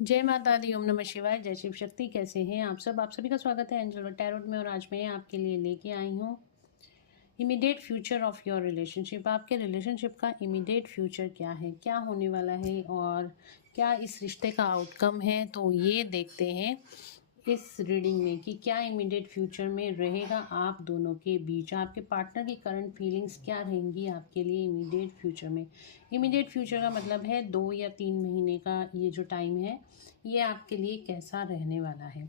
जय माता दी, ओम नमः शिवाय, जय शिव शक्ति। कैसे हैं आप सब? आप सभी का स्वागत है एंजल टैरोट में। और आज मैं आपके लिए लेके आई हूँ immediate future of your relationship. आपके रिलेशनशिप का इमीडिएट फ्यूचर क्या है, क्या होने वाला है और क्या इस रिश्ते का आउटकम है। तो ये देखते हैं इस रीडिंग में कि क्या इमीडिएट फ्यूचर में रहेगा आप दोनों के बीच। आपके पार्टनर की करंट फीलिंग्स क्या रहेंगी आपके लिए इमीडिएट फ्यूचर में। इमीडिएट फ्यूचर का मतलब है 2 या 3 महीने का ये जो टाइम है, ये आपके लिए कैसा रहने वाला है।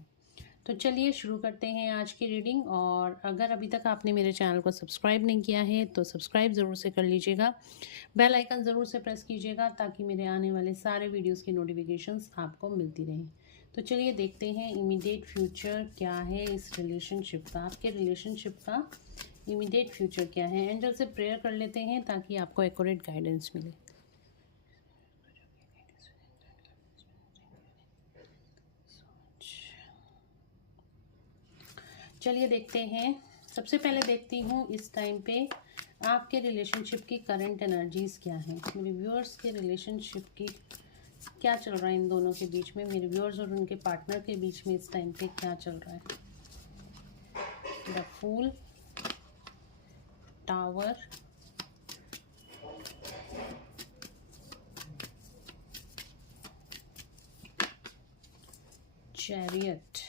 तो चलिए शुरू करते हैं आज की रीडिंग। और अगर अभी तक आपने मेरे चैनल को सब्सक्राइब नहीं किया है तो सब्सक्राइब ज़रूर से कर लीजिएगा, बेल आइकन ज़रूर से प्रेस कीजिएगा ताकि मेरे आने वाले सारे वीडियोस की नोटिफिकेशंस आपको मिलती रहें। तो चलिए देखते हैं इमीडिएट फ्यूचर क्या है इस रिलेशनशिप का। आपके रिलेशनशिप का इमीडिएट फ्यूचर क्या है। एंजल से प्रेयर कर लेते हैं ताकि आपको एक्यूरेट गाइडेंस मिले। चलिए देखते हैं। सबसे पहले देखती हूँ इस टाइम पे आपके रिलेशनशिप की करंट एनर्जीज क्या हैं। मेरे व्यूअर्स के रिलेशनशिप की क्या चल रहा है इन दोनों के बीच में, मेरे व्यूअर्स और उनके पार्टनर के बीच में इस टाइम पे क्या चल रहा है। द फूल, टावर, चैरियट,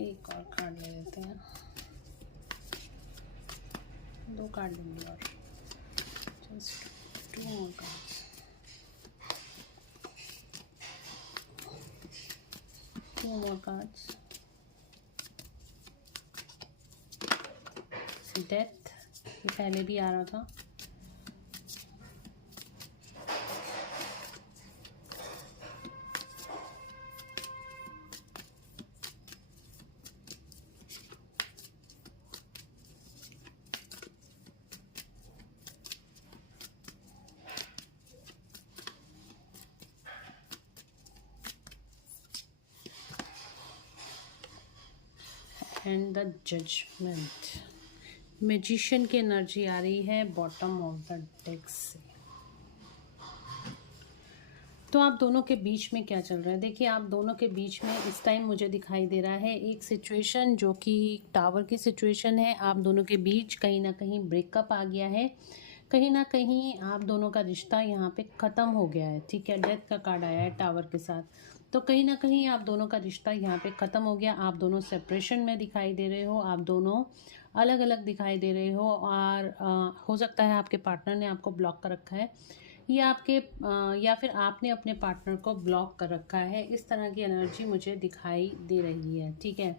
एक और कार्ड ले लेते हैं, 2 कार्ड लेंगे और just 2 more cards, 2 more cards. Death, ये पहले भी आ रहा था। एंड द जजमेंट, मैजिशियन की एनर्जी आ रही है बॉटम ऑफ द डेक से। तो आप दोनों के बीच में क्या चल रहा है। देखिए आप दोनों के बीच में इस टाइम मुझे दिखाई दे रहा है एक सिचुएशन जो कि टावर की सिचुएशन है। आप दोनों के बीच कहीं ना कहीं ब्रेकअप आ गया है, कहीं ना कहीं आप दोनों का रिश्ता यहाँ पे ख़त्म हो गया है। ठीक है, डेथ का कार्ड आया है टावर के साथ। तो कहीं ना कहीं आप दोनों का रिश्ता यहाँ पे ख़त्म हो गया। आप दोनों सेपरेशन में दिखाई दे रहे हो, आप दोनों अलग अलग दिखाई दे रहे हो। और हो सकता है आपके पार्टनर ने आपको ब्लॉक कर रखा है या फिर आपने अपने पार्टनर को ब्लॉक कर रखा है। इस तरह की एनर्जी मुझे दिखाई दे रही है। ठीक है,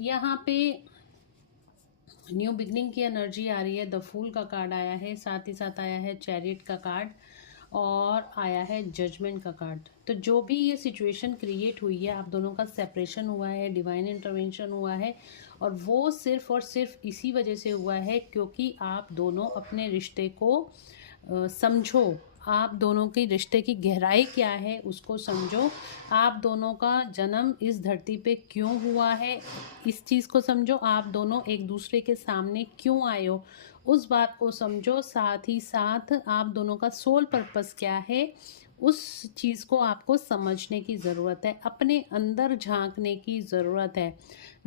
यहाँ पे न्यू बिगनिंग की एनर्जी आ रही है। द फूल का कार्ड आया है, साथ ही साथ आया है चैरियट का कार्ड और आया है जजमेंट का कार्ड। तो जो भी ये सिचुएशन क्रिएट हुई है, आप दोनों का सेपरेशन हुआ है, डिवाइन इंटरवेंशन हुआ है, और वो सिर्फ और सिर्फ इसी वजह से हुआ है क्योंकि आप दोनों अपने रिश्ते को समझो। आप दोनों के रिश्ते की गहराई क्या है उसको समझो। आप दोनों का जन्म इस धरती पे क्यों हुआ है इस चीज़ को समझो। आप दोनों एक दूसरे के सामने क्यों आए हो उस बात को समझो। साथ ही साथ आप दोनों का सोल पर्पस क्या है उस चीज़ को आपको समझने की ज़रूरत है, अपने अंदर झांकने की ज़रूरत है।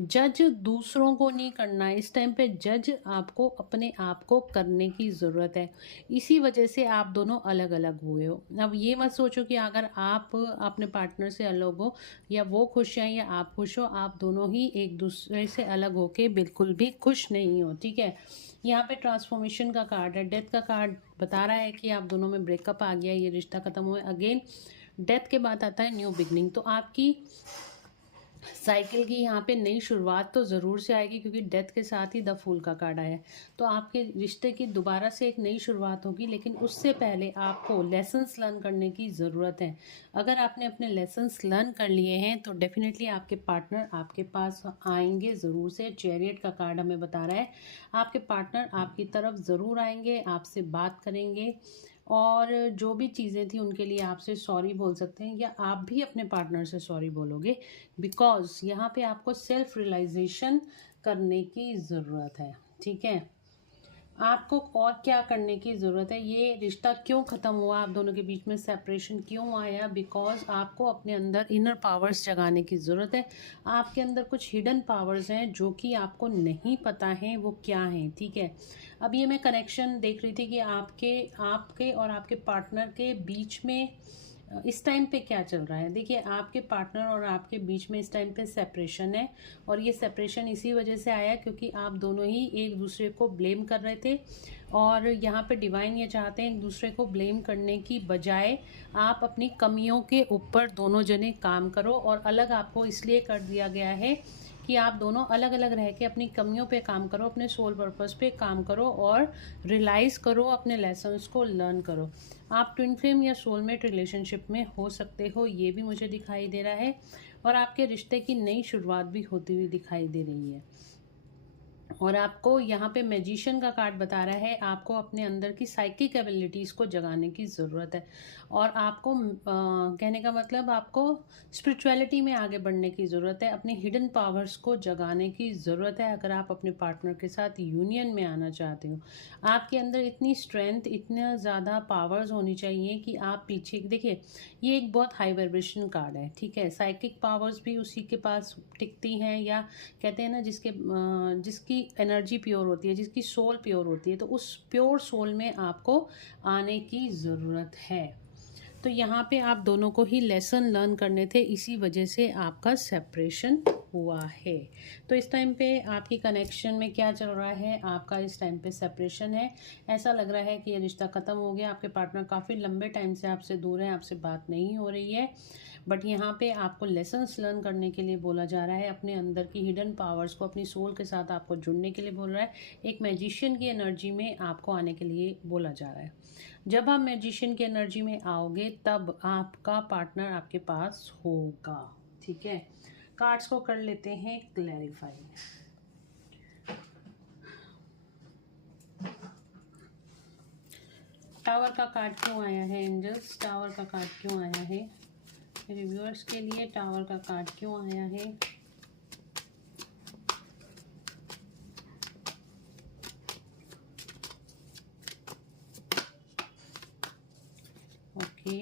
जज दूसरों को नहीं करना, इस टाइम पे जज आपको अपने आप को करने की ज़रूरत है। इसी वजह से आप दोनों अलग अलग हुए हो। अब ये मत सोचो कि अगर आप अपने पार्टनर से अलग हो या वो खुश हैं या आप खुश हो, आप दोनों ही एक दूसरे से अलग होके बिल्कुल भी खुश नहीं हो। ठीक है, यहाँ पे ट्रांसफॉर्मेशन का कार्ड है, डेथ का कार्ड बता रहा है कि आप दोनों में ब्रेकअप आ गया, ये रिश्ता खत्म हुआ। अगेन डेथ के बाद आता है न्यू बिगनिंग। तो आपकी साइकिल की यहाँ पे नई शुरुआत तो ज़रूर से आएगी क्योंकि डेथ के साथ ही द फूल का कार्ड आया है। तो आपके रिश्ते की दोबारा से एक नई शुरुआत होगी, लेकिन उससे पहले आपको लेसन्स लर्न करने की ज़रूरत है। अगर आपने अपने लेसन्स लर्न कर लिए हैं तो डेफिनेटली आपके पार्टनर आपके पास आएंगे ज़रूर से। चैरियट का कार्ड हमें बता रहा है आपके पार्टनर आपकी तरफ ज़रूर आएंगे, आपसे बात करेंगे और जो भी चीज़ें थी उनके लिए आपसे सॉरी बोल सकते हैं या आप भी अपने पार्टनर से सॉरी बोलोगे। बिकॉज यहाँ पे आपको सेल्फ रियलाइजेशन करने की ज़रूरत है। ठीक है, आपको और क्या करने की ज़रूरत है, ये रिश्ता क्यों ख़त्म हुआ, आप दोनों के बीच में सेपरेशन क्यों आया, बिकॉज आपको अपने अंदर इनर पावर्स जगाने की ज़रूरत है। आपके अंदर कुछ हिडन पावर्स हैं जो कि आपको नहीं पता हैं वो क्या हैं, ठीक है। अब ये मैं कनेक्शन देख रही थी कि आपके और आपके पार्टनर के बीच में इस टाइम पे क्या चल रहा है। देखिए, आपके पार्टनर और आपके बीच में इस टाइम पे सेपरेशन है, और ये सेपरेशन इसी वजह से आया क्योंकि आप दोनों ही एक दूसरे को ब्लेम कर रहे थे। और यहाँ पे डिवाइन ये चाहते हैं एक दूसरे को ब्लेम करने की बजाय आप अपनी कमियों के ऊपर दोनों जने काम करो, और अलग आपको इसलिए कर दिया गया है कि आप दोनों अलग अलग रह के अपनी कमियों पे काम करो, अपने सोल पर्पस पे काम करो, और रियलाइज करो, अपने लेसन्स को लर्न करो। आप ट्विन फ्लेम या सोलमेट रिलेशनशिप में हो सकते हो, ये भी मुझे दिखाई दे रहा है, और आपके रिश्ते की नई शुरुआत भी होती हुई दिखाई दे रही है। और आपको यहाँ पे मैजिशियन का कार्ड बता रहा है आपको अपने अंदर की साइकिक एबिलिटीज़ को जगाने की ज़रूरत है, और आपको कहने का मतलब आपको स्पिरिचुअलिटी में आगे बढ़ने की ज़रूरत है, अपनी हिडन पावर्स को जगाने की ज़रूरत है अगर आप अपने पार्टनर के साथ यूनियन में आना चाहते हो। आपके अंदर इतनी स्ट्रेंथ, इतना ज़्यादा पावर्स होनी चाहिए कि आप पीछे देखिए, ये एक बहुत हाई वाइब्रेशन कार्ड है, ठीक है। साइकिक पावर्स भी उसी के पास टिकती हैं, या कहते हैं ना जिसकी एनर्जी प्योर होती है, जिसकी सोल प्योर होती है, तो उस प्योर सोल में आपको आने की ज़रूरत है। तो यहाँ पे आप दोनों को ही लेसन लर्न करने थे, इसी वजह से आपका सेपरेशन हुआ है। तो इस टाइम पे आपकी कनेक्शन में क्या चल रहा है, आपका इस टाइम पे सेपरेशन है। ऐसा लग रहा है कि ये रिश्ता ख़त्म हो गया, आपके पार्टनर काफ़ी लंबे टाइम से आपसे दूर हैं, आपसे बात नहीं हो रही है। बट यहाँ पे आपको लेसन्स लर्न करने के लिए बोला जा रहा है, अपने अंदर की हिडन पावर्स को, अपनी सोल के साथ आपको जुड़ने के लिए बोल रहा है, एक मैजिशियन की एनर्जी में आपको आने के लिए बोला जा रहा है। जब आप मैजिशियन की एनर्जी में आओगे तब आपका पार्टनर आपके पास होगा, ठीक है। कार्ड्स को कर लेते हैं क्लैरिफाई। टावर का कार्ड क्यों आया है एंजल्स, टावर का कार्ड क्यों आया है मेरे व्यूअर्स के लिए, टावर का कार्ड क्यों आया है। ओके,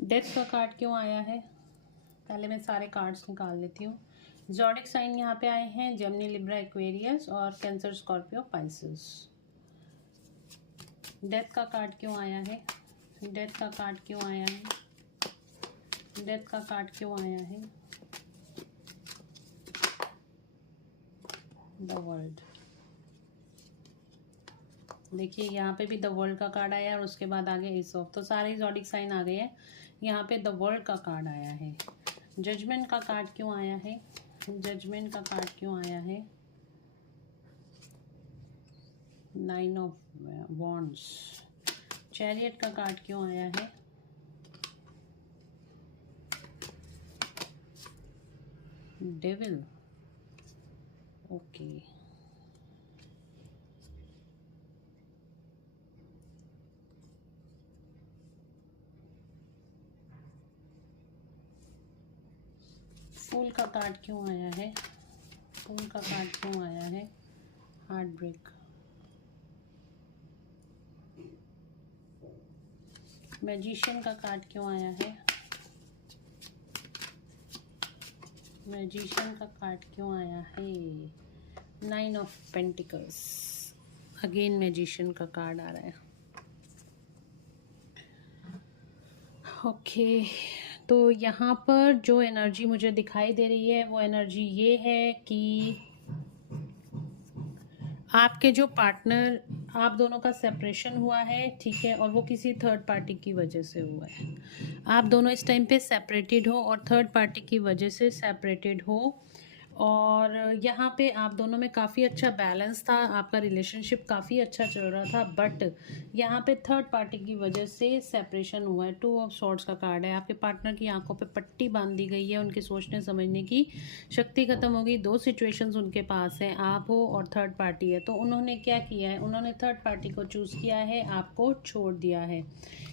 डेथ का कार्ड क्यों आया है, पहले मैं सारे कार्ड्स निकाल लेती हूँ। ज़ोडिक साइन यहाँ पे आए हैं, जेमिनी, लिब्रा, एक्वेरियस और कैंसर, स्कॉर्पियो, पाइसेस। डेथ का कार्ड क्यों आया है, डेथ का कार्ड क्यों आया है, डेथ का कार्ड क्यों आया है। द वर्ल्ड, देखिए यहाँ पे भी द वर्ल्ड का कार्ड आया है, और उसके बाद आगे एस ऑफ, तो सारे ज़ोडिक साइन आ गए हैं। यहाँ पे द वर्ल्ड का कार्ड आया है। जजमेंट का कार्ड क्यों आया है, जजमेंट का कार्ड क्यों आया है। 9 ऑफ वॉन्ड्स। चैरियट का कार्ड क्यों आया है, डेविल। ओके, फूल का कार्ड क्यों आया है, फूल का कार्ड क्यों आया है। Heart break. मैजिशियन का कार्ड क्यों आया है, मैजिशियन का कार्ड क्यों आया है। 9 ऑफ पेंटिकल्स, अगेन मैजिशियन का कार्ड आ रहा है। ओके, तो यहाँ पर जो एनर्जी मुझे दिखाई दे रही है वो एनर्जी ये है कि आपके जो पार्टनर, आप दोनों का सेपरेशन हुआ है, ठीक है, और वो किसी थर्ड पार्टी की वजह से हुआ है। आप दोनों इस टाइम पे सेपरेटेड हो, और थर्ड पार्टी की वजह से सेपरेटेड हो, और यहाँ पे आप दोनों में काफ़ी अच्छा बैलेंस था, आपका रिलेशनशिप काफ़ी अच्छा चल रहा था, बट यहाँ पे थर्ड पार्टी की वजह से सेपरेशन हुआ है। 2 ऑफ सॉर्ड्स का कार्ड है, आपके पार्टनर की आंखों पे पट्टी बांध दी गई है, उनके सोचने समझने की शक्ति खत्म हो गई। 2 सिचुएशंस उनके पास हैं, आप हो और थर्ड पार्टी है। तो उन्होंने क्या किया है, उन्होंने थर्ड पार्टी को चूज़ किया है, आपको छोड़ दिया है।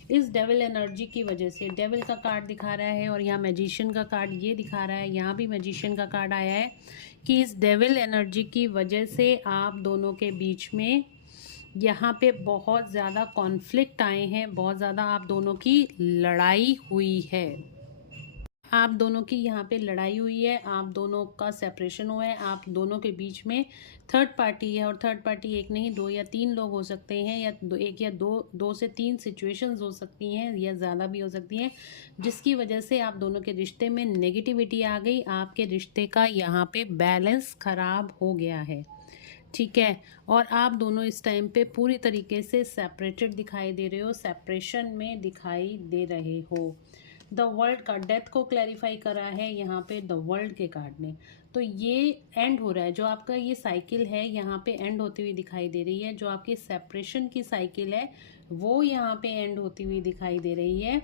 इस डेविल एनर्जी की वजह से, डेविल का कार्ड दिखा रहा है और यहाँ मैजिशियन का कार्ड ये दिखा रहा है, यहाँ भी मैजिशियन का कार्ड आया है कि इस डेविल एनर्जी की वजह से आप दोनों के बीच में यहाँ पे बहुत ज़्यादा कॉन्फ्लिक्ट आए हैं, बहुत ज़्यादा आप दोनों की लड़ाई हुई है, आप दोनों की यहाँ पे लड़ाई हुई है, आप दोनों का सेपरेशन हुआ है, आप दोनों के बीच में थर्ड पार्टी है। और थर्ड पार्टी एक नहीं, दो या तीन लोग हो सकते हैं, या एक या दो से तीन सिचुएशंस हो सकती हैं, या ज़्यादा भी हो सकती हैं, जिसकी वजह से आप दोनों के रिश्ते में नेगेटिविटी आ गई, आपके रिश्ते का यहाँ पे बैलेंस खराब हो गया है, ठीक है। और आप दोनों इस टाइम पे पूरी तरीके से सेपरेटेड दिखाई दे रहे हो, सेपरेशन में दिखाई दे रहे हो। द वर्ल्ड का डेथ को क्लैरिफाई करा है यहाँ पे द वर्ल्ड के कार्ड ने। तो ये एंड हो रहा है, जो आपका ये साइकिल है यहाँ पे एंड होती हुई दिखाई दे रही है, जो आपकी सेपरेशन की साइकिल है वो यहाँ पे एंड होती हुई दिखाई दे रही है,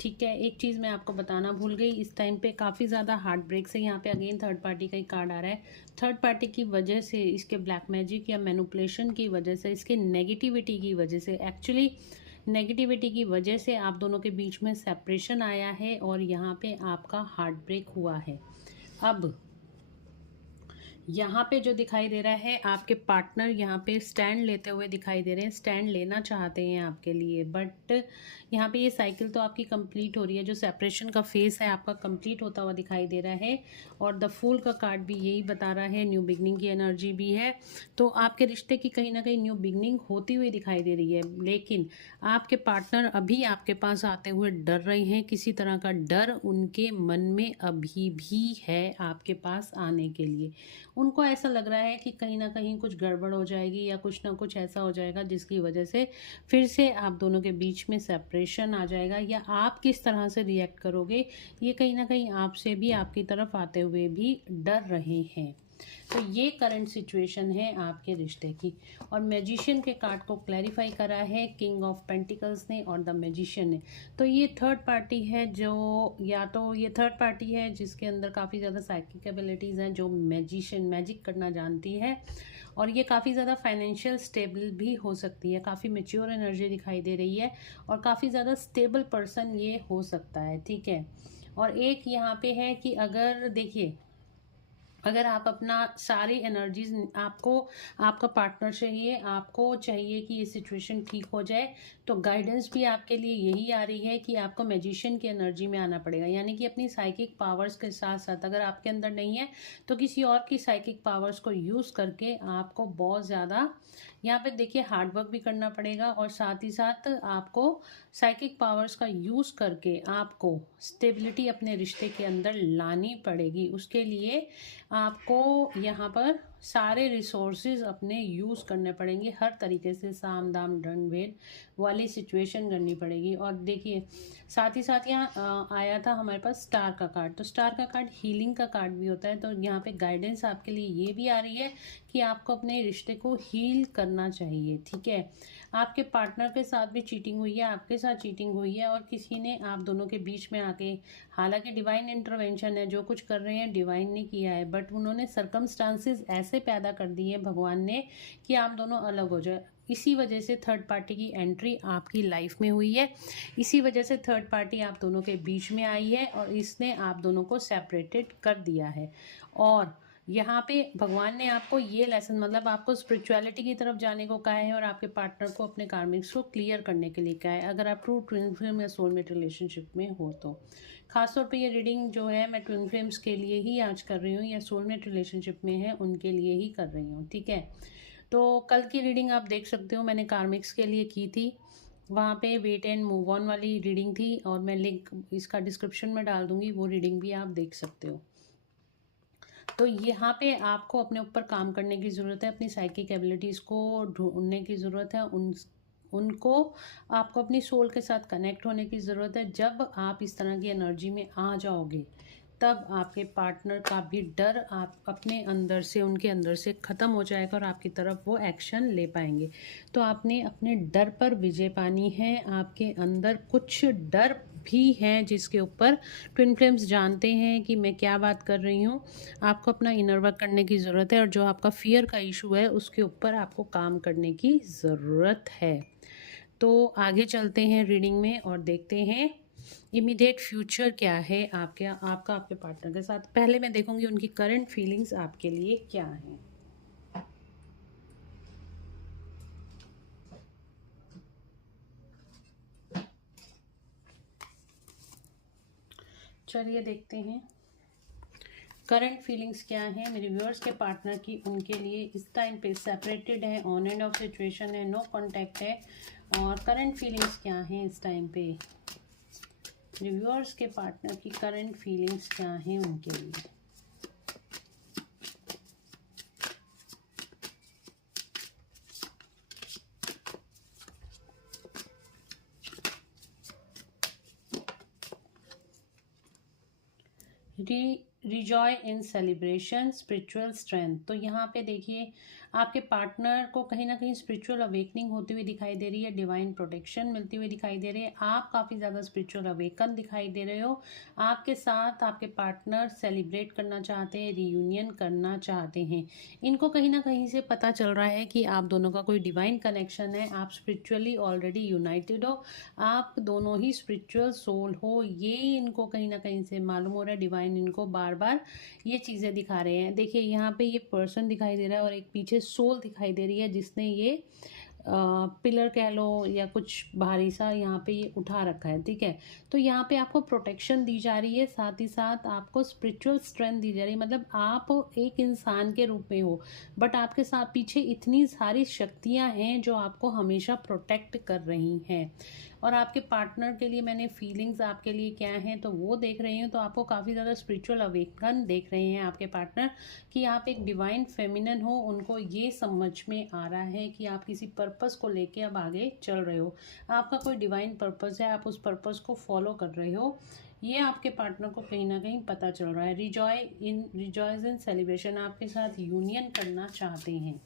ठीक है। एक चीज़ मैं आपको बताना भूल गई, इस टाइम पे काफ़ी ज़्यादा हार्ट ब्रेक से यहाँ पे अगेन थर्ड पार्टी का ही कार्ड आ रहा है। थर्ड पार्टी की वजह से, इसके ब्लैक मैजिक या मैनिपुलेशन की वजह से, इसके नेगेटिविटी की वजह से, एक्चुअली नेगेटिविटी की वजह से आप दोनों के बीच में सेपरेशन आया है और यहाँ पे आपका हार्ट ब्रेक हुआ है। अब यहाँ पे जो दिखाई दे रहा है, आपके पार्टनर यहाँ पे स्टैंड लेते हुए दिखाई दे रहे हैं, स्टैंड लेना चाहते हैं आपके लिए, बट यहाँ पे ये साइकिल तो आपकी कंप्लीट हो रही है, जो सेपरेशन का फेस है आपका कंप्लीट होता हुआ दिखाई दे रहा है। और द फूल का कार्ड भी यही बता रहा है, न्यू बिगनिंग की एनर्जी भी है, तो आपके रिश्ते की कहीं ना कहीं न्यू बिगनिंग होती हुई दिखाई दे रही है। लेकिन आपके पार्टनर अभी आपके पास आते हुए डर रहे हैं, किसी तरह का डर उनके मन में अभी भी है आपके पास आने के लिए। उनको ऐसा लग रहा है कि कहीं ना कहीं कुछ गड़बड़ हो जाएगी या कुछ ना कुछ ऐसा हो जाएगा जिसकी वजह से फिर से आप दोनों के बीच में सेपरेशन आ जाएगा, या आप किस तरह से रिएक्ट करोगे ये कहीं ना कहीं आपसे भी, आपकी तरफ आते हुए भी डर रहे हैं। तो ये करंट सिचुएशन है आपके रिश्ते की। और मैजिशियन के कार्ड को क्लैरिफाई करा है किंग ऑफ पेंटिकल्स ने और द मैजिशियन ने। तो ये थर्ड पार्टी है, जो या तो ये थर्ड पार्टी है जिसके अंदर काफ़ी ज़्यादा साइकिक एबिलिटीज़ हैं, जो मैजिशियन मैजिक करना जानती है, और ये काफ़ी ज़्यादा फाइनेंशियल स्टेबल भी हो सकती है, काफ़ी मेच्योर एनर्जी दिखाई दे रही है, और काफ़ी ज़्यादा स्टेबल पर्सन ये हो सकता है, ठीक है। और एक यहाँ पे है कि अगर देखिए, अगर आप अपना सारी एनर्जीज, आपको आपका पार्टनर चाहिए, आपको चाहिए कि ये सिचुएशन ठीक हो जाए, तो गाइडेंस भी आपके लिए यही आ रही है कि आपको मैजिशियन की एनर्जी में आना पड़ेगा, यानी कि अपनी साइकिक पावर्स के साथ साथ, अगर आपके अंदर नहीं है तो किसी और की साइकिक पावर्स को यूज़ करके आपको बहुत ज़्यादा यहाँ पे देखिए हार्डवर्क भी करना पड़ेगा, और साथ ही साथ आपको साइकिक पावर्स का यूज़ करके आपको स्टेबिलिटी अपने रिश्ते के अंदर लानी पड़ेगी। उसके लिए आपको यहाँ पर सारे रिसोर्सेज अपने यूज़ करने पड़ेंगे, हर तरीके से साम दाम दंड भेद वाली सिचुएशन करनी पड़ेगी। और देखिए साथ ही साथ यहाँ आया था हमारे पास स्टार का कार्ड, तो स्टार का कार्ड हीलिंग का कार्ड भी होता है, तो यहाँ पे गाइडेंस आपके लिए ये भी आ रही है कि आपको अपने रिश्ते को हील करना चाहिए, ठीक है। आपके पार्टनर के साथ भी चीटिंग हुई है, आपके साथ चीटिंग हुई है, और किसी ने आप दोनों के बीच में आके, हालांकि डिवाइन इंटरवेंशन है, जो कुछ कर रहे हैं डिवाइन ने किया है, बट उन्होंने सर्कमस्टांसेस ऐसे पैदा कर दिए हैं भगवान ने कि आप दोनों अलग हो जाए। इसी वजह से थर्ड पार्टी की एंट्री आपकी लाइफ में हुई है, इसी वजह से थर्ड पार्टी आप दोनों के बीच में आई है, और इसने आप दोनों को सेपरेटेड कर दिया है। और यहाँ पे भगवान ने आपको ये लेसन, मतलब आपको स्पिरिचुअलिटी की तरफ जाने को कहा है, और आपके पार्टनर को अपने कार्मिक्स को क्लियर करने के लिए कहा है, अगर आप ट्रू ट्विन फ्लेम या सोलमेट रिलेशनशिप में हो तो। खासतौर पे ये रीडिंग जो है मैं ट्विन फ्लेम्स के लिए ही आज कर रही हूँ, या सोलमेट रिलेशनशिप में है उनके लिए ही कर रही हूँ, ठीक है। तो कल की रीडिंग आप देख सकते हो, मैंने कार्मिक्स के लिए की थी, वहाँ पे वेट एंड मूव ऑन वाली रीडिंग थी, और मैं लिंक इसका डिस्क्रिप्शन में डाल दूँगी, वो रीडिंग भी आप देख सकते हो। तो यहाँ पे आपको अपने ऊपर काम करने की ज़रूरत है, अपनी साइकिक एबिलिटीज़ को ढूंढने की ज़रूरत है, उनको आपको अपनी सोल के साथ कनेक्ट होने की ज़रूरत है। जब आप इस तरह की एनर्जी में आ जाओगे, तब आपके पार्टनर का भी डर आप अपने अंदर से, उनके अंदर से ख़त्म हो जाएगा, और आपकी तरफ वो एक्शन ले पाएंगे। तो आपने अपने डर पर विजय पानी है, आपके अंदर कुछ डर भी हैं जिसके ऊपर ट्विन फ्लेम्स जानते हैं कि मैं क्या बात कर रही हूँ। आपको अपना इनर वर्क करने की ज़रूरत है, और जो आपका फियर का इशू है उसके ऊपर आपको काम करने की ज़रूरत है। तो आगे चलते हैं रीडिंग में और देखते हैं इमीडिएट फ्यूचर क्या है आपका आपके पार्टनर के साथ। पहले मैं देखूंगी उनकी करंट फीलिंग्स आपके लिए क्या हैं। चलिए देखते हैं करंट फीलिंग्स क्या है मेरे व्यूअर्स के पार्टनर की उनके लिए। इस टाइम पे सेपरेटेड है, ऑन एंड ऑफ सिचुएशन है, नो कांटेक्ट है। और करंट फीलिंग्स क्या हैं इस टाइम पे मेरे व्यूअर्स के पार्टनर की करंट फीलिंग्स क्या हैं उनके लिए। रिजॉय इन सेलिब्रेशन स्पिरिचुअल स्ट्रेंथ। तो यहाँ पे देखिए आपके पार्टनर को कहीं ना कहीं स्पिरिचुअल अवेकनिंग होती हुई दिखाई दे रही है, डिवाइन प्रोटेक्शन मिलती हुई दिखाई दे रही है। आप काफ़ी ज़्यादा स्पिरिचुअल अवेकन दिखाई दे रहे हो। आपके साथ आपके पार्टनर सेलिब्रेट करना चाहते हैं, रियूनियन करना चाहते हैं। इनको कहीं ना कहीं से पता चल रहा है कि आप दोनों का कोई डिवाइन कनेक्शन है, आप स्पिरिचुअली ऑलरेडी यूनाइटेड हो, आप दोनों ही स्पिरिचुअल सोल हो। ये इनको कहीं ना कहीं से मालूम हो रहा है। डिवाइन इनको बार बार ये चीज़ें दिखा रहे हैं। देखिए यहाँ पे ये पर्सन दिखाई दे रहा है और एक पीछे सोल दिखाई दे रही है जिसने ये पिलर कह लो या कुछ भारी सा यहाँ पे ये उठा रखा है। ठीक है, तो यहाँ पे आपको प्रोटेक्शन दी जा रही है, साथ ही साथ आपको स्पिरिचुअल स्ट्रेंथ दी जा रही है। मतलब आप एक इंसान के रूप में हो, बट आपके साथ पीछे इतनी सारी शक्तियाँ हैं जो आपको हमेशा प्रोटेक्ट कर रही हैं। और आपके पार्टनर के लिए मैंने फीलिंग्स आपके लिए क्या हैं तो वो देख रही हूँ। तो आपको काफ़ी ज़्यादा स्पिरिचुअल अवेकन देख रहे हैं आपके पार्टनर कि आप एक डिवाइन फेमिनन हो। उनको ये समझ में आ रहा है कि आप किसी पर्पस को लेके अब आगे चल रहे हो। आपका कोई डिवाइन पर्पस है, आप उस पर्पस को फॉलो कर रहे हो। ये आपके पार्टनर को कहीं ना कहीं पता चल रहा है। रिजॉयस इन सेलिब्रेशन, आपके साथ यूनियन करना चाहते हैं।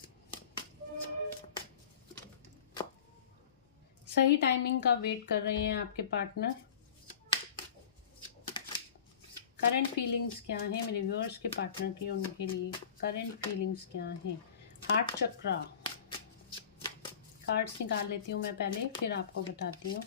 सही टाइमिंग का वेट कर रहे हैं आपके पार्टनर। करंट फीलिंग्स क्या है मेरे व्यूअर्स के पार्टनर की उनके लिए करंट फीलिंग्स क्या है। हार्ट चक्रा कार्ड्स निकाल लेती हूँ मैं पहले, फिर आपको बताती हूँ।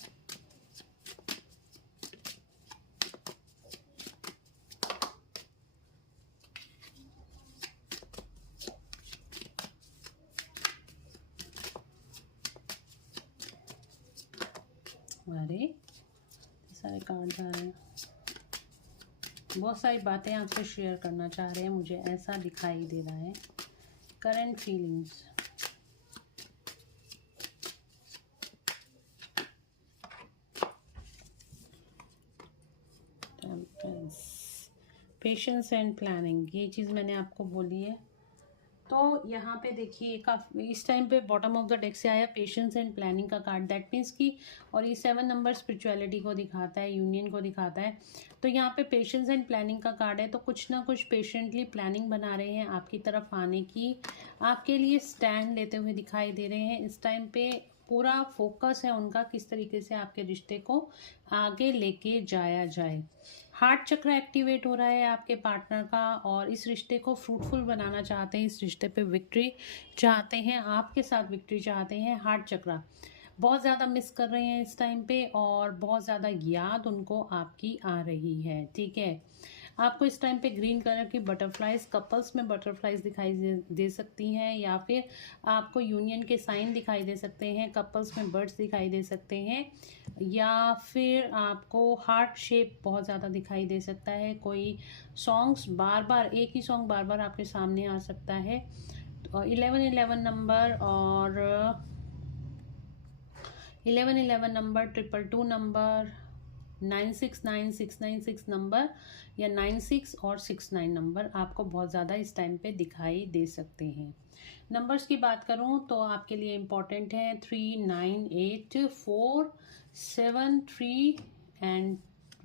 अरे सारे कार्ड आ रहे हैं, बहुत सारी बातें आपसे शेयर करना चाह रहे हैं, मुझे ऐसा दिखाई दे रहा है। Current feelings, patience and planning, ये चीज़ मैंने आपको बोली है। तो यहाँ पे देखिए काफ़ी इस टाइम पे बॉटम ऑफ द डेक से आया पेशेंस एंड प्लानिंग का कार्ड, दैट मीन्स कि और ये 7 नंबर स्पिरिचुअलिटी को दिखाता है, यूनियन को दिखाता है। तो यहाँ पे पेशेंस एंड प्लानिंग का कार्ड है। तो कुछ ना कुछ पेशेंटली प्लानिंग बना रहे हैं आपकी तरफ आने की, आपके लिए स्टैंड लेते हुए दिखाई दे रहे हैं। इस टाइम पे पूरा फोकस है उनका किस तरीके से आपके रिश्ते को आगे लेके जाया जाए। हार्ट चक्र एक्टिवेट हो रहा है आपके पार्टनर का और इस रिश्ते को फ्रूटफुल बनाना चाहते हैं, इस रिश्ते पे विक्ट्री चाहते हैं, आपके साथ विक्ट्री चाहते हैं। हार्ट चक्र बहुत ज़्यादा मिस कर रहे हैं इस टाइम पे और बहुत ज़्यादा याद उनको आपकी आ रही है। ठीक है, आपको इस टाइम पे ग्रीन कलर की बटरफ्लाइज, कपल्स में बटरफ्लाइज दिखाई दे सकती हैं, या फिर आपको यूनियन के साइन दिखाई दे सकते हैं, कपल्स में बर्ड्स दिखाई दे सकते हैं, या फिर आपको हार्ट शेप बहुत ज़्यादा दिखाई दे सकता है। कोई सॉन्ग्स बार बार, एक ही सॉन्ग बार बार आपके सामने आ सकता है। 1111 नंबर और 1111 नंबर, 222 नंबर, 969696 नंबर या 96 और 69 नंबर आपको बहुत ज़्यादा इस टाइम पे दिखाई दे सकते हैं। नंबर्स की बात करूं तो आपके लिए इम्पॉर्टेंट है 3, 9, 8, 4, 7, 3 एंड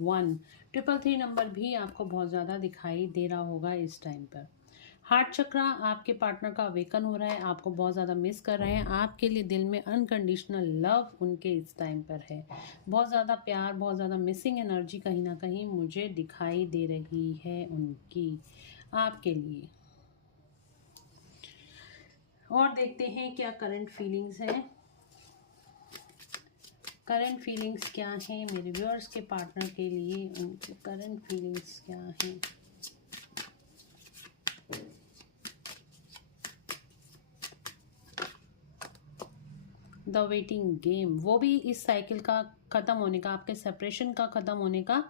1। 333 नंबर भी आपको बहुत ज़्यादा दिखाई दे रहा होगा इस टाइम पर। हार्ट चक्र आपके पार्टनर का अवेकन हो रहा है, आपको बहुत ज़्यादा मिस कर रहे हैं, आपके लिए दिल में अनकंडीशनल लव उनके इस टाइम पर है। बहुत ज़्यादा प्यार, बहुत ज़्यादा मिसिंग एनर्जी कहीं ना कहीं मुझे दिखाई दे रही है उनकी आपके लिए। और देखते हैं क्या करंट फीलिंग्स हैं। करंट फीलिंग्स क्या हैं मेरे व्यूअर्स के पार्टनर के लिए, उनके करंट फीलिंग्स क्या हैं। द वेटिंग गेम, वो भी इस साइकिल का ख़त्म होने का, आपके सेपरेशन का ख़त्म होने का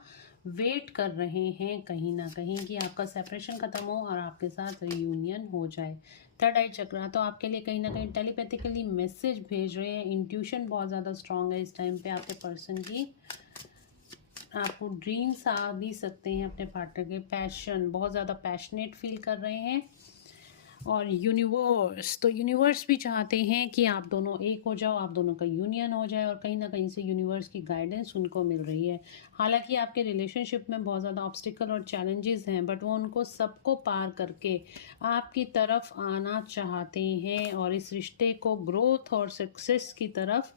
वेट कर रहे हैं कहीं ना कहीं कि आपका सेपरेशन ख़त्म हो और आपके साथ रियूनियन हो जाए। थर्ड आई चक्र तो आपके लिए कहीं ना कहीं टेलीपैथिकली मैसेज भेज रहे हैं। इंट्यूशन बहुत ज़्यादा स्ट्रांग है इस टाइम पे आपके पर्सन की। आपको ड्रीम्स आ भी सकते हैं अपने पार्टनर के। पैशन, बहुत ज़्यादा पैशनेट फील कर रहे हैं। और यूनिवर्स, तो यूनिवर्स भी चाहते हैं कि आप दोनों एक हो जाओ, आप दोनों का यूनियन हो जाए और कहीं ना कहीं से यूनिवर्स की गाइडेंस उनको मिल रही है। हालांकि आपके रिलेशनशिप में बहुत ज़्यादा ऑब्स्टिकल और चैलेंजेस हैं, बट वो उनको सबको पार करके आपकी तरफ आना चाहते हैं और इस रिश्ते को ग्रोथ और सक्सेस की तरफ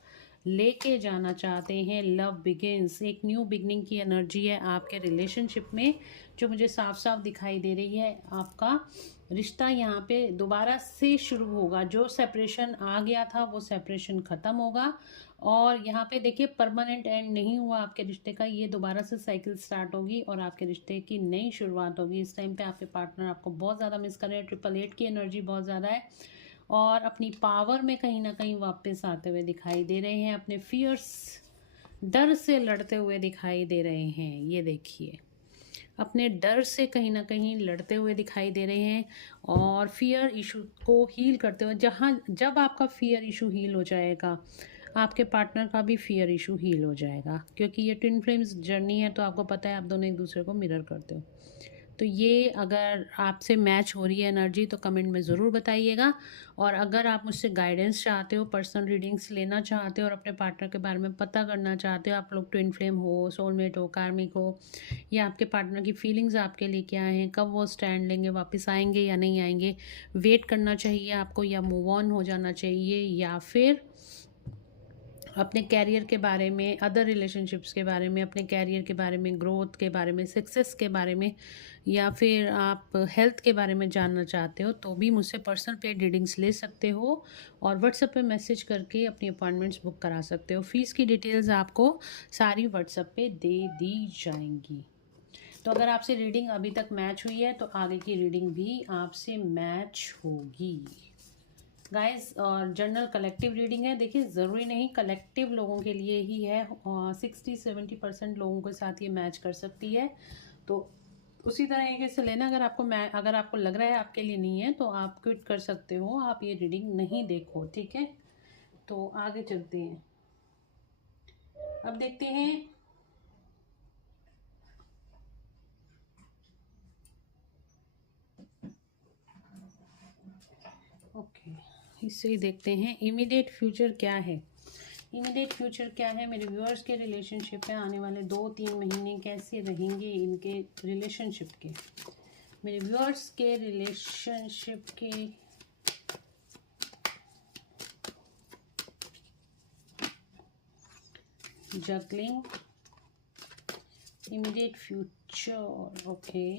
लेके जाना चाहते हैं। लव बिगिंस, एक न्यू बिगनिंग की एनर्जी है आपके रिलेशनशिप में जो मुझे साफ साफ दिखाई दे रही है। आपका रिश्ता यहाँ पे दोबारा से शुरू होगा। जो सेपरेशन आ गया था वो सेपरेशन ख़त्म होगा और यहाँ पे देखिए परमानेंट एंड नहीं हुआ आपके रिश्ते का, ये दोबारा से साइकिल स्टार्ट होगी और आपके रिश्ते की नई शुरुआत होगी। इस टाइम पे आपके पार्टनर आपको बहुत ज़्यादा मिस कर रहे हैं। 888 की एनर्जी बहुत ज़्यादा है और अपनी पावर में कहीं ना कहीं वापस आते हुए दिखाई दे रहे हैं। अपने फियर्स, डर से लड़ते हुए दिखाई दे रहे हैं। ये देखिए, अपने डर से कहीं ना कहीं लड़ते हुए दिखाई दे रहे हैं और फियर इशू को हील करते हुए। जब आपका फियर इशू हील हो जाएगा, आपके पार्टनर का भी फियर इशू हील हो जाएगा, क्योंकि ये ट्विन फ्लेम्स जर्नी है। तो आपको पता है आप दोनों एक दूसरे को मिरर करते हो। तो ये अगर आपसे मैच हो रही है एनर्जी तो कमेंट में ज़रूर बताइएगा। और अगर आप मुझसे गाइडेंस चाहते हो, पर्सनल रीडिंग्स लेना चाहते हो और अपने पार्टनर के बारे में पता करना चाहते हो, आप लोग ट्विन फ्लेम हो, सोलमेट हो, कार्मिक हो, या आपके पार्टनर की फीलिंग्स आपके लिए क्या हैं, कब वो स्टैंड लेंगे, वापस आएंगे या नहीं आएंगे, वेट करना चाहिए आपको या मूव ऑन हो जाना चाहिए, या फिर अपने कैरियर के बारे में, अदर रिलेशनशिप्स के बारे में, अपने कैरियर के बारे में, ग्रोथ के बारे में, सक्सेस के बारे में, या फिर आप हेल्थ के बारे में जानना चाहते हो तो भी मुझसे पर्सनल पेड रीडिंग्स ले सकते हो और व्हाट्सएप पे मैसेज करके अपनी अपॉइंटमेंट्स बुक करा सकते हो। फीस की डिटेल्स आपको सारी व्हाट्सएप पे दे दी जाएंगी। तो अगर आपसे रीडिंग अभी तक मैच हुई है तो आगे की रीडिंग भी आपसे मैच होगी गाइस। और जनरल कलेक्टिव रीडिंग है। देखिए, ज़रूरी नहीं कलेक्टिव लोगों के लिए ही है, 60-70% लोगों के साथ ये मैच कर सकती है। तो उसी तरीके से लेना। अगर आपको लग रहा है आपके लिए नहीं है तो आप क्विट कर सकते हो, आप ये रीडिंग नहीं देखो, ठीक है। तो आगे चलते हैं, अब देखते हैं ओके, इससे ही देखते हैं इमीडिएट फ्यूचर क्या है। इमीडिएट फ्यूचर क्या है मेरे व्यूअर्स के रिलेशनशिप में। आने वाले 2-3 महीने कैसे रहेंगे इनके रिलेशनशिप के, मेरे व्यूअर्स के रिलेशनशिप के। Juggling, immediate future, okay.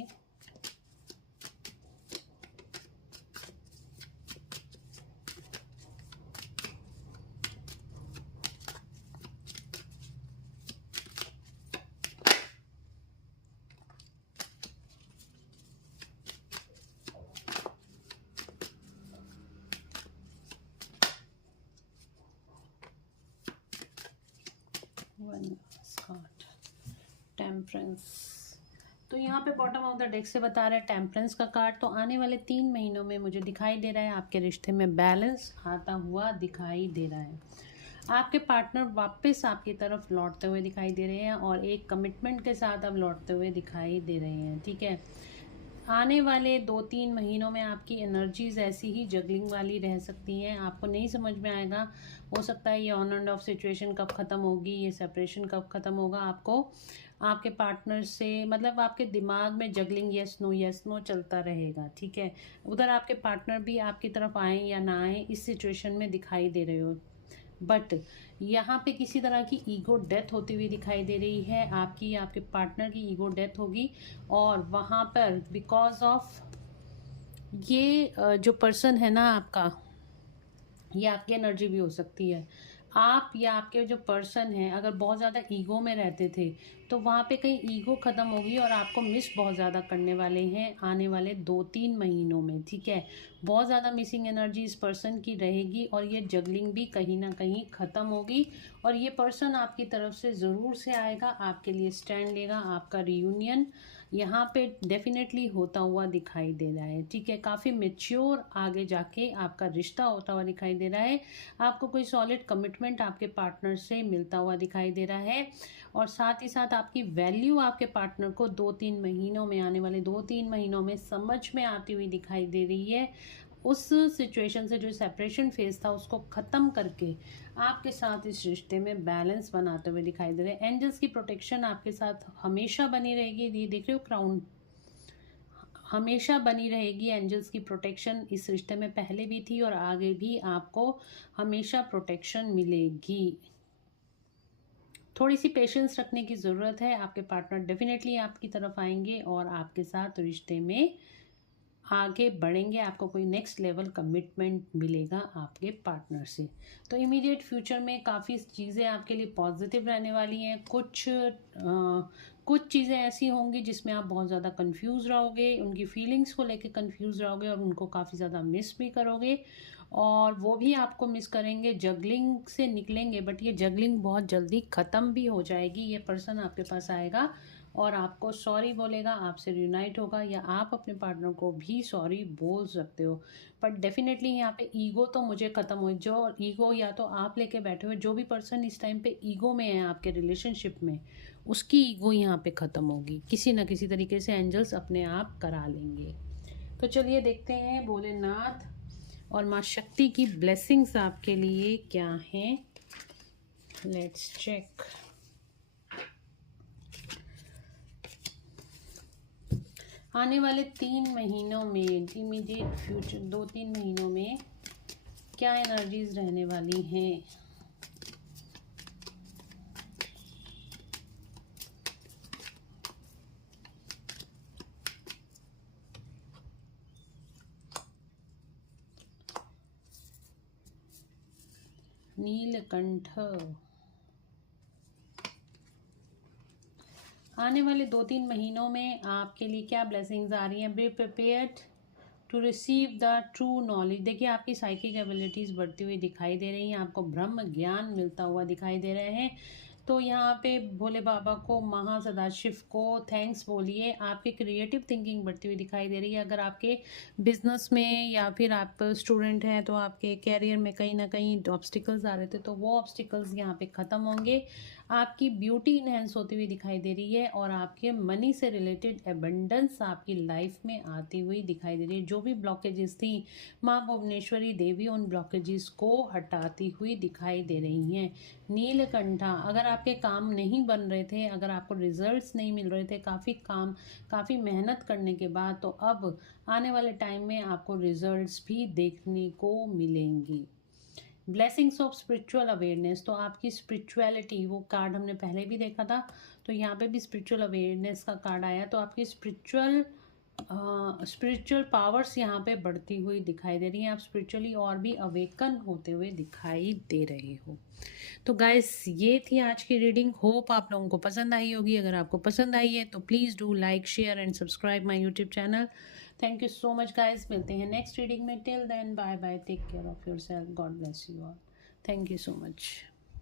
Temperance, तो यहाँ पे बॉटम ऑफ द डेक से बता रहा है टेम्परेंस का कार्ड। तो आने वाले 3 महीनों में मुझे दिखाई दे रहा है आपके रिश्ते में बैलेंस आता हुआ दिखाई दे रहा है। आपके पार्टनर वापस आपकी तरफ लौटते हुए दिखाई दे रहे हैं और एक कमिटमेंट के साथ अब लौटते हुए दिखाई दे रहे हैं, ठीक है। आने वाले 2-3 महीनों में आपकी एनर्जीज ऐसी ही जगलिंग वाली रह सकती हैं। आपको नहीं समझ में आएगा, हो सकता है ये ऑन एंड ऑफ सिचुएशन कब ख़त्म होगी, ये सेपरेशन कब ख़त्म होगा। आपको आपके पार्टनर से मतलब आपके दिमाग में जगलिंग यस नो चलता रहेगा, ठीक है। उधर आपके पार्टनर भी आपकी तरफ आए या ना आए इस सिचुएशन में दिखाई दे रहे हो, बट यहाँ पे किसी तरह की ईगो डेथ होती हुई दिखाई दे रही है। आपकी या आपके पार्टनर की ईगो डेथ होगी और वहाँ पर बिकॉज ऑफ ये जो पर्सन है ना आपका, ये आपकी एनर्जी भी हो सकती है। आप या आपके जो पर्सन है अगर बहुत ज़्यादा ईगो में रहते थे तो वहाँ पे कहीं ईगो ख़त्म होगी और आपको मिस बहुत ज़्यादा करने वाले हैं आने वाले 2-3 महीनों में, ठीक है। बहुत ज़्यादा मिसिंग एनर्जी इस पर्सन की रहेगी और ये जगलिंग भी कहीं ना कहीं ख़त्म होगी और ये पर्सन आपकी तरफ से ज़रूर से आएगा, आपके लिए स्टैंड लेगा। आपका रियूनियन यहाँ पे डेफिनेटली होता हुआ दिखाई दे रहा है, ठीक है। काफ़ी मेच्योर आगे जाके आपका रिश्ता होता हुआ दिखाई दे रहा है। आपको कोई सॉलिड कमिटमेंट आपके पार्टनर से मिलता हुआ दिखाई दे रहा है और साथ ही साथ आपकी वैल्यू आपके पार्टनर को 2-3 महीनों में, आने वाले 2-3 महीनों में समझ में आती हुई दिखाई दे रही है। उस सिचुएशन से जो सेपरेशन फेज था उसको ख़त्म करके आपके साथ इस रिश्ते में बैलेंस बनाते हुए दिखाई दे रहे हैं। एंजल्स की प्रोटेक्शन आपके साथ हमेशा बनी रहेगी। ये देख रहे हो क्राउन, हमेशा बनी रहेगी। एंजल्स की प्रोटेक्शन इस रिश्ते में पहले भी थी और आगे भी आपको हमेशा प्रोटेक्शन मिलेगी। थोड़ी सी पेशेंस रखने की ज़रूरत है। आपके पार्टनर डेफिनेटली आपकी तरफ आएंगे और आपके साथ रिश्ते में आगे बढ़ेंगे। आपको कोई नेक्स्ट लेवल कमिटमेंट मिलेगा आपके पार्टनर से। तो इमीडिएट फ्यूचर में काफ़ी चीज़ें आपके लिए पॉजिटिव रहने वाली हैं। कुछ चीज़ें ऐसी होंगी जिसमें आप बहुत ज़्यादा कंफ्यूज रहोगे, उनकी फीलिंग्स को लेके कंफ्यूज रहोगे और उनको काफ़ी ज़्यादा मिस भी करोगे और वो भी आपको मिस करेंगे। जगलिंग से निकलेंगे बट ये जगलिंग बहुत जल्दी ख़त्म भी हो जाएगी। ये पर्सन आपके पास आएगा और आपको सॉरी बोलेगा, आपसे रियूनाइट होगा या आप अपने पार्टनर को भी सॉरी बोल सकते हो। बट डेफिनेटली यहाँ पे ईगो तो मुझे ख़त्म हो, जो ईगो या तो आप लेके बैठे हुए, जो भी पर्सन इस टाइम पे ईगो में है आपके रिलेशनशिप में, उसकी ईगो यहाँ पे ख़त्म होगी। किसी ना किसी तरीके से एंजल्स अपने आप करा लेंगे। तो चलिए देखते हैं भोलेनाथ और माँ शक्ति की ब्लेसिंग्स आपके लिए क्या हैं। Let's check. आने वाले 3 महीनों में, इमीडिएट फ्यूचर 2-3 महीनों में क्या एनर्जीज रहने वाली हैं। नीलकंठ, आने वाले 2-3 महीनों में आपके लिए क्या ब्लेसिंग्स आ रही हैं। Be prepared to receive the true knowledge. देखिए आपकी साइकिक एबिलिटीज़ बढ़ती हुई दिखाई दे रही हैं, आपको ब्रह्म ज्ञान मिलता हुआ दिखाई दे रहे हैं। तो यहाँ पे भोले बाबा को, महासदाशिव को थैंक्स बोलिए। आपकी क्रिएटिव थिंकिंग बढ़ती हुई दिखाई दे रही है। अगर आपके बिजनेस में या फिर आप स्टूडेंट हैं तो आपके कैरियर में कहीं ना कहीं ऑब्स्टिकल्स आ रहे थे तो वो ऑब्स्टिकल्स यहाँ पे ख़त्म होंगे। आपकी ब्यूटी इन्हेंस होती हुई दिखाई दे रही है और आपके मनी से रिलेटेड एबंडेंस आपकी लाइफ में आती हुई दिखाई दे रही है। जो भी ब्लॉकेजेस थी, माँ भुवनेश्वरी देवी उन ब्लॉकेजेस को हटाती हुई दिखाई दे रही हैं। नीलकंठा, अगर आपके काम नहीं बन रहे थे, अगर आपको रिजल्ट्स नहीं मिल रहे थे काफ़ी मेहनत करने के बाद, तो अब आने वाले टाइम में आपको रिजल्ट्स भी देखने को मिलेंगी। ब्लेसिंग्स ऑफ स्पिरिचुअल अवेयरनेस, तो आपकी स्पिरिचुअलिटी, वो कार्ड हमने पहले भी देखा था तो यहाँ पे भी स्पिरिचुअल अवेयरनेस का कार्ड आया। तो आपकी स्पिरिचुअल पावर्स यहाँ पे बढ़ती हुई दिखाई दे रही हैं। आप स्पिरिचुअली और भी अवेकन होते हुए दिखाई दे रहे हो। तो गाइस ये थी आज की रीडिंग। होप आप लोगों को पसंद आई होगी। अगर आपको पसंद आई है तो please do like, share and subscribe my YouTube channel. Thank you so much guys. मिलते हैं नेक्स्ट रीडिंग में। Till then bye bye, take care of yourself, God bless you all. Thank you so much.